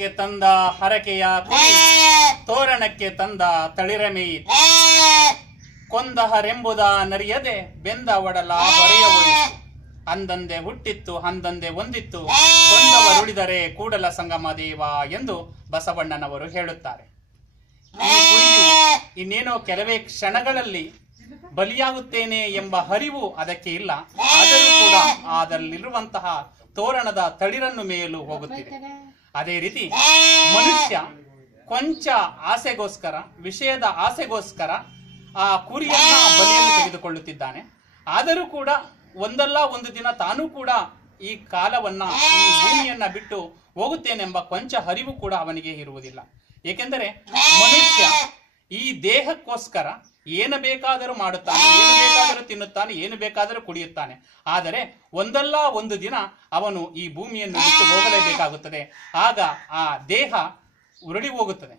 ತೋರಣಕ್ಕೆ ತಂದ ಹರಕೆಯ ಕುರಿ. ತೋರಣಕ್ಕೆ ತಂದ ತಳಿರಮೇಯಿ ಕೊಂದಹರೆಂಬುದ ನರಿಯದೆ ಬೆಂದ ಒಡಲ ಹೊರೆಯ ಅಂದಂದೆ ಹುಟ್ಟಿತ್ತು ಅಂದಂದೆ ಒಂದಿತ್ತು. ಕೊಂದವರುಳಿದರೆ ಕೂಡಲ ಸಂಗಮ ದೇವ ಎಂದು ಬಸವಣ್ಣನವರು ಹೇಳುತ್ತಾರೆ. ಇನ್ನೇನೋ ಕೆಲವೇ ಕ್ಷಣಗಳಲ್ಲಿ ಬಲಿಯಾಗುತ್ತೇನೆ ಎಂಬ ಹರಿವು ಅದಕ್ಕೆ ಇಲ್ಲ. ಆದರೂ ಕೂಡ ಅದರಲ್ಲಿರುವಂತಹ ತೋರಣದ ತಳಿರನ್ನು ಮೇಯಲು ಹೋಗುತ್ತಿದೆ. ಅದೇ ರೀತಿ ಮನುಷ್ಯ ಕೊಂಚ ಆಸೆಗೋಸ್ಕರ ವಿಷಯದ ಆಸೆಗೋಸ್ಕರ ಆ ಕುರಿಯನ್ನ ಬಲಿಯನ್ನು ತೆಗೆದುಕೊಳ್ಳುತ್ತಿದ್ದಾನೆ. ಆದರೂ ಕೂಡ ಒಂದಲ್ಲ ಒಂದು ದಿನ ತಾನು ಕೂಡ ಈ ಕಾಲವನ್ನ ಈ ಭೂಮಿಯನ್ನ ಬಿಟ್ಟು ಹೋಗುತ್ತೇನೆಂಬ ಕೊಂಚ ಹರಿವು ಕೂಡ ಅವನಿಗೆ ಇರುವುದಿಲ್ಲ. ಏಕೆಂದರೆ ಮನುಷ್ಯ ಈ ದೇಹಕ್ಕೋಸ್ಕರ ಏನು ಬೇಕಾದರೂ ಮಾಡುತ್ತಾನೆ, ಏನು ಬೇಕಾದರೂ ತಿನ್ನುತ್ತಾನೆ, ಏನು ಬೇಕಾದರೂ ಕುಡಿಯುತ್ತಾನೆ. ಆದರೆ ಒಂದಲ್ಲ ಒಂದು ದಿನ ಅವನು ಈ ಭೂಮಿಯನ್ನು ಬಿಟ್ಟು ಹೋಗಲೇಬೇಕಾಗುತ್ತದೆ. ಆಗ ಆ ದೇಹ ಉರುಳಿ ಹೋಗುತ್ತದೆ.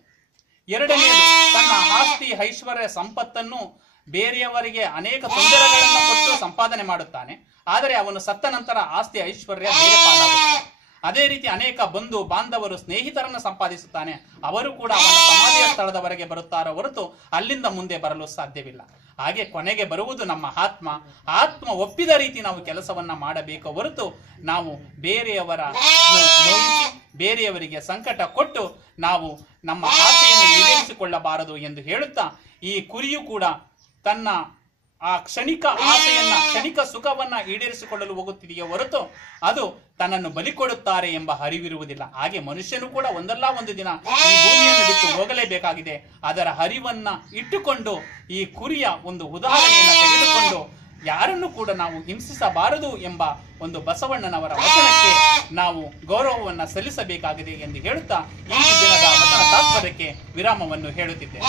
ಎರಡನೆಯದು, ತನ್ನ ಆಸ್ತಿ ಐಶ್ವರ್ಯ ಸಂಪತ್ತನ್ನು ಬೇರೆಯವರಿಗೆ ಅನೇಕ ತೊಂದರೆಗಳನ್ನು ಕೊಟ್ಟು ಸಂಪಾದನೆ ಮಾಡುತ್ತಾನೆ. ಆದರೆ ಅವನು ಸತ್ತ ನಂತರ ಆಸ್ತಿ ಐಶ್ವರ್ಯ ಬೇರೆ ಪಾಲಾಗುತ್ತದೆ. ಅದೇ ರೀತಿ ಅನೇಕ ಬಂಧು ಬಾಂಧವರು ಸ್ನೇಹಿತರನ್ನು ಸಂಪಾದಿಸುತ್ತಾನೆ. ಅವರು ಕೂಡ ಅವನ ಸಮಾಧಿಯ ಸ್ಥಳದವರೆಗೆ ಬರುತ್ತಾರೋ ಹೊರತು ಅಲ್ಲಿಂದ ಮುಂದೆ ಬರಲು ಸಾಧ್ಯವಿಲ್ಲ. ಹಾಗೆ ಕೊನೆಗೆ ಬರುವುದು ನಮ್ಮ ಆತ್ಮ. ಆತ್ಮ ಒಪ್ಪಿದ ರೀತಿ ನಾವು ಕೆಲಸವನ್ನ ಮಾಡಬೇಕು ಹೊರತು ನಾವು ಬೇರೆಯವರ ಬೇರೆಯವರಿಗೆ ಸಂಕಟ ಕೊಟ್ಟು ನಾವು ನಮ್ಮ ಆಸೆಯನ್ನು ಈಡೇರಿಸಿಕೊಳ್ಳಬಾರದು ಎಂದು ಹೇಳುತ್ತಾ ಈ ಕುರಿಯು ಕೂಡ ತನ್ನ ಆ ಕ್ಷಣಿಕ ಆಸೆಯನ್ನ ಕ್ಷಣಿಕ ಸುಖವನ್ನ ಈಡೇರಿಸಿಕೊಳ್ಳಲು ಹೋಗುತ್ತಿದೆಯೇ ಹೊರತು ಅದು ತನ್ನನ್ನು ಬಲಿ ಕೊಡುತ್ತಾರೆ ಎಂಬ ಅರಿವಿರುವುದಿಲ್ಲ ಹಾಗೆ ಮನುಷ್ಯನು ಕೂಡ ಒಂದಲ್ಲ ಒಂದು ದಿನ ಈ ಭೂಮಿಯನ್ನು ಬಿಟ್ಟು ಹೋಗಲೇಬೇಕಾಗಿದೆ. ಅದರ ಹರಿವನ್ನ ಇಟ್ಟುಕೊಂಡು ಈ ಕುರಿಯ ಒಂದು ಉದಾಹರಣೆಯನ್ನು ತೆಗೆದುಕೊಂಡು ಯಾರನ್ನು ಕೂಡ ನಾವು ಹಿಂಸಿಸಬಾರದು ಎಂಬ ಒಂದು ಬಸವಣ್ಣನವರ ವಚನಕ್ಕೆ ನಾವು ಗೌರವವನ್ನ ಸಲ್ಲಿಸಬೇಕಾಗಿದೆ ಎಂದು ಹೇಳುತ್ತಾ ಈ ದಿನದ ವಚನ ತಾತ್ಪರ್ಯಕ್ಕೆ ವಿರಾಮವನ್ನು ಹೇಳುತ್ತಿದ್ದೇನೆ.